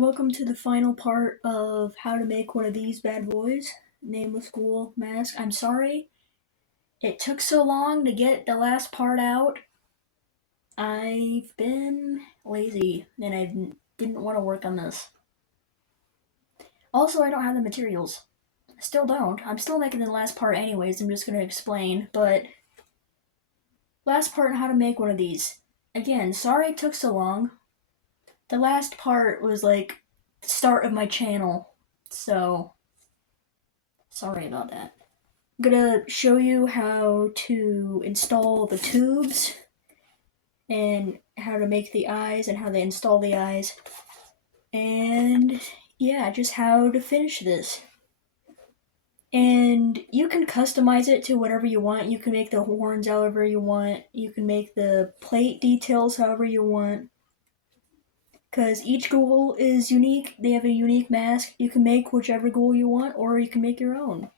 Welcome to the final part of how to make one of these bad boys. Nameless Ghoul mask. I'm sorry it took so long to get the last part out. I've been lazy and I didn't want to work on this. Also, I don't have the materials. Still don't. I'm still making the last part anyways. I'm just going to explain. But last part on how to make one of these. Again, sorry it took so long. The last part was like the start of my channel. So sorry about that. I'm gonna show you how to install the tubes and how to make the eyes and how to install the eyes, and yeah, just how to finish this. And you can customize it to whatever you want. You can make the horns however you want. You can make the plate details however you want. Because each ghoul is unique. They have a unique mask. You can make whichever ghoul you want, or you can make your own.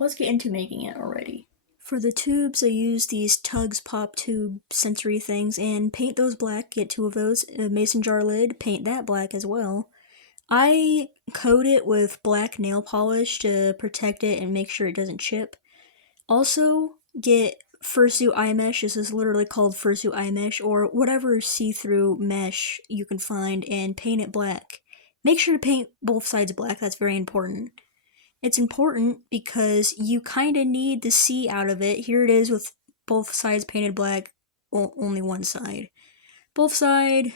Let's get into making it already. For the tubes, I use these Tugs Pop Tube sensory things and paint those black, get 2 of those. A mason jar lid, paint that black as well. I coat it with black nail polish to protect it and make sure it doesn't chip. Also, get fursuit eye mesh. This is literally called fursuit eye mesh, or whatever see-through mesh you can find, and paint it black. Make sure to paint both sides black, that's very important. It's important because you kind of need to see out of it. Here it is with both sides painted black, only one side. Both side,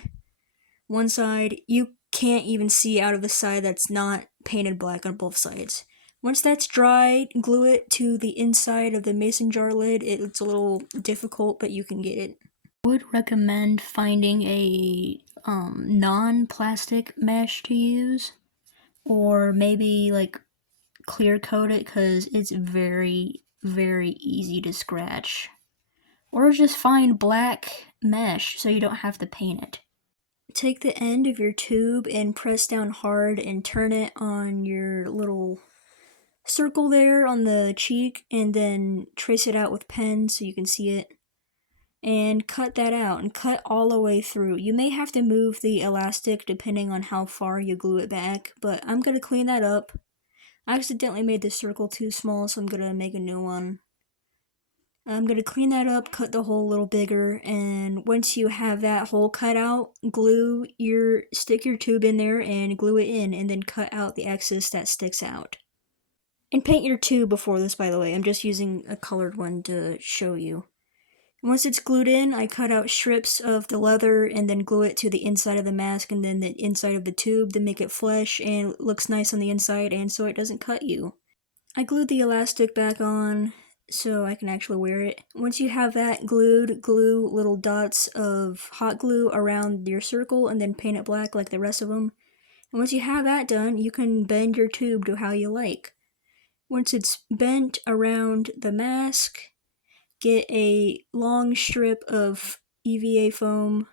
one side, you can't even see out of the side that's not painted black on both sides. Once that's dry, glue it to the inside of the mason jar lid. It's a little difficult, but you can get it. I would recommend finding a non-plastic mesh to use, or maybe like clear coat it because it's very, very easy to scratch. Or just find black mesh so you don't have to paint it. Take the end of your tube and press down hard and turn it on your little circle there on the cheek, and then trace it out with pen so you can see it. And cut that out, and cut all the way through. You may have to move the elastic depending on how far you glue it back, but I'm going to clean that up. I accidentally made this circle too small, so I'm gonna make a new one. I'm gonna clean that up, cut the hole a little bigger, and once you have that hole cut out, stick your tube in there and glue it in, and then cut out the excess that sticks out. And paint your tube before this, by the way. I'm just using a colored one to show you. Once it's glued in, I cut out strips of the leather and then glue it to the inside of the mask and then the inside of the tube to make it flesh and it looks nice on the inside and so it doesn't cut you. I glued the elastic back on so I can actually wear it. Once you have that glued, glue little dots of hot glue around your circle and then paint it black like the rest of them. And once you have that done, you can bend your tube to how you like. Once it's bent around the mask, get a long strip of EVA foam.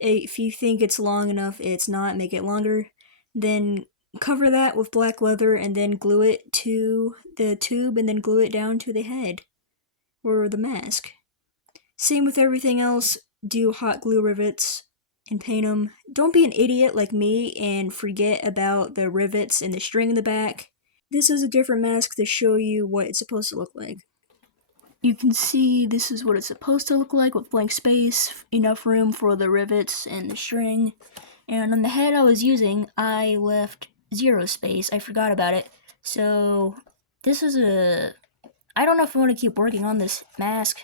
If you think it's long enough, it's not, make it longer. Then cover that with black leather and then glue it to the tube and then glue it down to the head or the mask. Same with everything else, do hot glue rivets and paint them. Don't be an idiot like me and forget about the rivets and the string in the back. This is a different mask to show you what it's supposed to look like. You can see this is what it's supposed to look like with blank space, enough room for the rivets and the string. And on the head I was using, I left 0 space. I forgot about it. So this is I don't know if I want to keep working on this mask.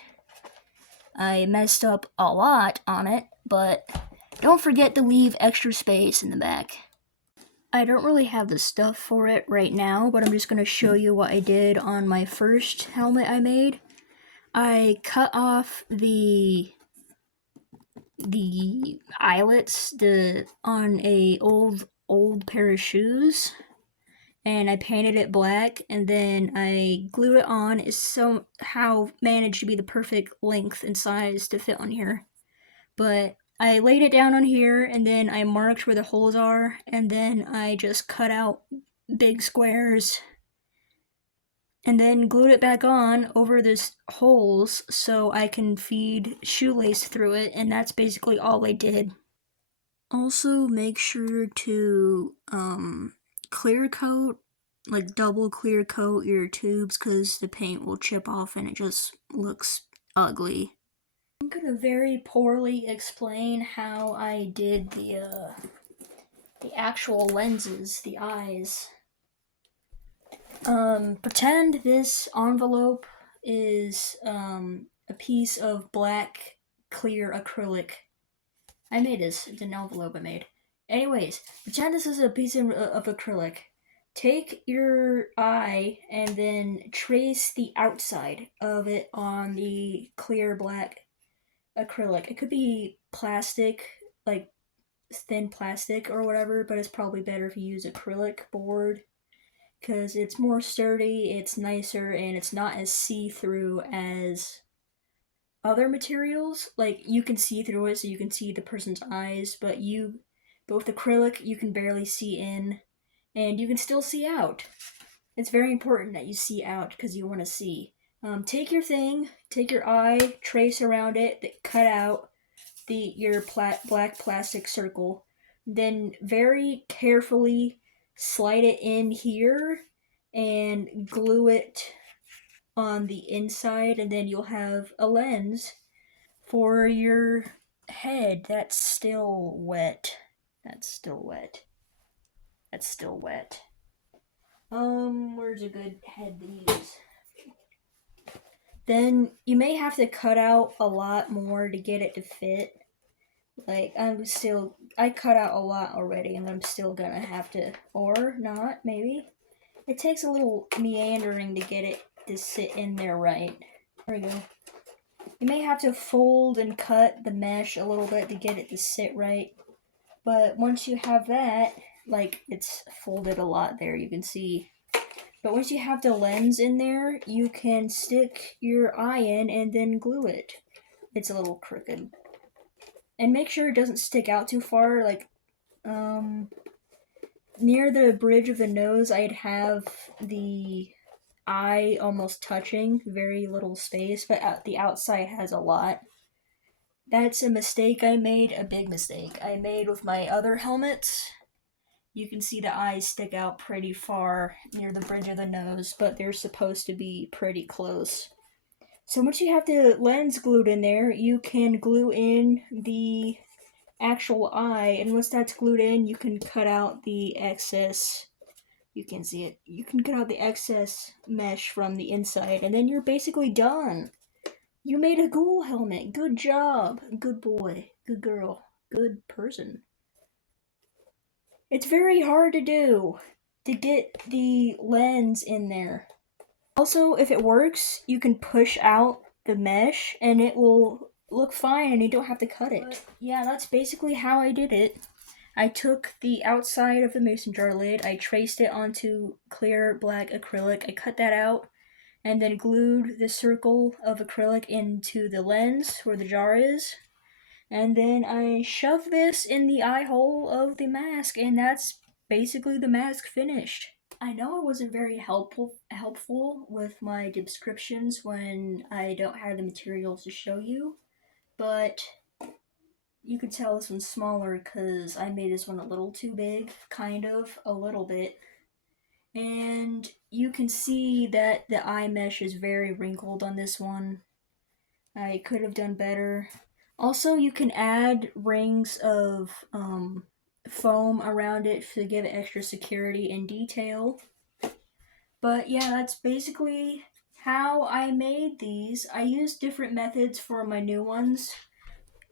I messed up a lot on it, but don't forget to leave extra space in the back. I don't really have the stuff for it right now, but I'm just going to show you what I did on my first helmet I made. I cut off the eyelets on a old pair of shoes, and I painted it black, and then I glued it on. It somehow managed to be the perfect length and size to fit on here. But I laid it down on here, and then I marked where the holes are, and then I just cut out big squares and then glued it back on over these holes so I can feed shoelace through it, and that's basically all I did. Also, make sure to clear coat, like double clear coat your tubes, because the paint will chip off and it just looks ugly. I'm gonna very poorly explain how I did the actual lenses, the eyes. Pretend this envelope is a piece of black clear acrylic. I made this. It's an envelope I made. Anyways, pretend this is a piece of acrylic. Take your eye and then trace the outside of it on the clear black acrylic. It could be plastic, like thin plastic or whatever, but it's probably better if you use acrylic board because it's more sturdy, it's nicer, and it's not as see-through as other materials. Like, you can see through it so you can see the person's eyes, but with acrylic you can barely see in, and you can still see out. It's very important that you see out because you want to see. Take your thing, take your eye, trace around it, cut out your black plastic circle, then very carefully slide it in here and glue it on the inside, and then you'll have a lens for your head. That's still wet. That's still wet. That's still wet. Where's a good head to use? Then you may have to cut out a lot more to get it to fit. Like, I cut out a lot already, and I'm still gonna have to, or not, maybe. It takes a little meandering to get it to sit in there right. There we go. You may have to fold and cut the mesh a little bit to get it to sit right. But once you have that, like, it's folded a lot there, you can see. But once you have the lens in there, you can stick your eye in and then glue it. It's a little crooked. And make sure it doesn't stick out too far, like, near the bridge of the nose, I'd have the eye almost touching, very little space, but the outside has a lot. That's a mistake I made, a big mistake I made with my other helmets. You can see the eyes stick out pretty far near the bridge of the nose, but they're supposed to be pretty close. So once you have the lens glued in there, you can glue in the actual eye, and once that's glued in, you can cut out the excess. You can see it. You can cut out the excess mesh from the inside, and then you're basically done. You made a Ghoul helmet. Good job. Good boy. Good girl. Good person. It's very hard to do, to get the lens in there. Also, if it works, you can push out the mesh and it will look fine and you don't have to cut it. But yeah, that's basically how I did it. I took the outside of the mason jar lid, I traced it onto clear black acrylic, I cut that out, and then glued the circle of acrylic into the lens where the jar is. And then I shoved this in the eye hole of the mask, and that's basically the mask finished. I know I wasn't very helpful with my descriptions when I don't have the materials to show you, but you could tell this one's smaller because I made this one a little too big, kind of, a little bit. And you can see that the eye mesh is very wrinkled on this one. I could have done better. Also, you can add rings of foam around it to give it extra security and detail. But yeah, that's basically how I made these. I used different methods for my new ones.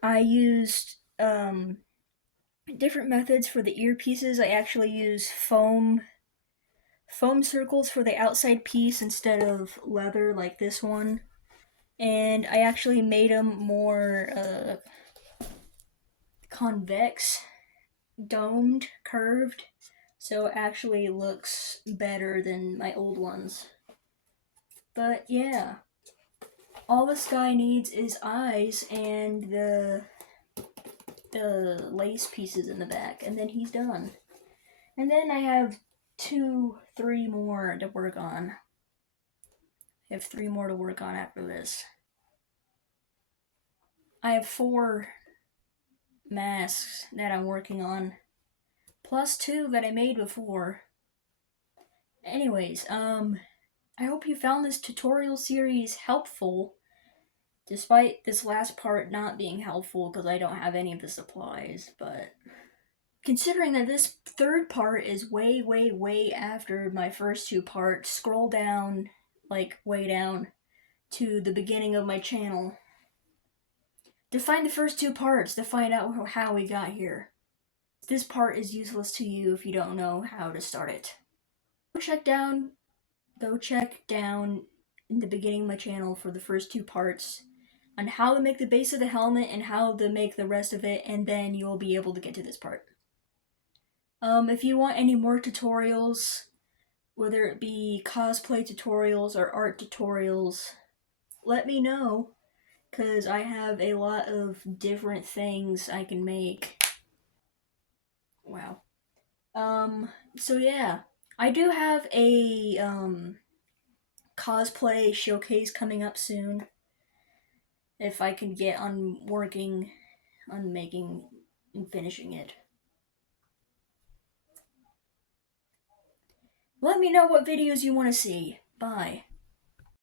I used different methods for the earpieces. I actually use foam circles for the outside piece instead of leather like this one. And I actually made them more convex, domed, curved, so it actually looks better than my old ones. But yeah, all this guy needs is eyes and the lace pieces in the back, and then he's done. And then I have 3 more to work on. I have 3 more to work on after this. I have 4 masks that I'm working on, plus 2 that I made before. Anyways, I hope you found this tutorial series helpful, despite this last part not being helpful because I don't have any of the supplies, but considering that this third part is way, way, way after my first 2 parts, scroll down, like way down, to the beginning of my channel to find the first 2 parts to find out how we got here. This part is useless to you if you don't know how to start it. Go check down in the beginning of my channel for the first 2 parts on how to make the base of the helmet and how to make the rest of it, and then you'll be able to get to this part. If you want any more tutorials, whether it be cosplay tutorials or art tutorials, let me know, because I have a lot of different things I can make. Wow. So yeah, I do have a, cosplay showcase coming up soon. If I can get on working on making and finishing it. Let me know what videos you want to see. Bye.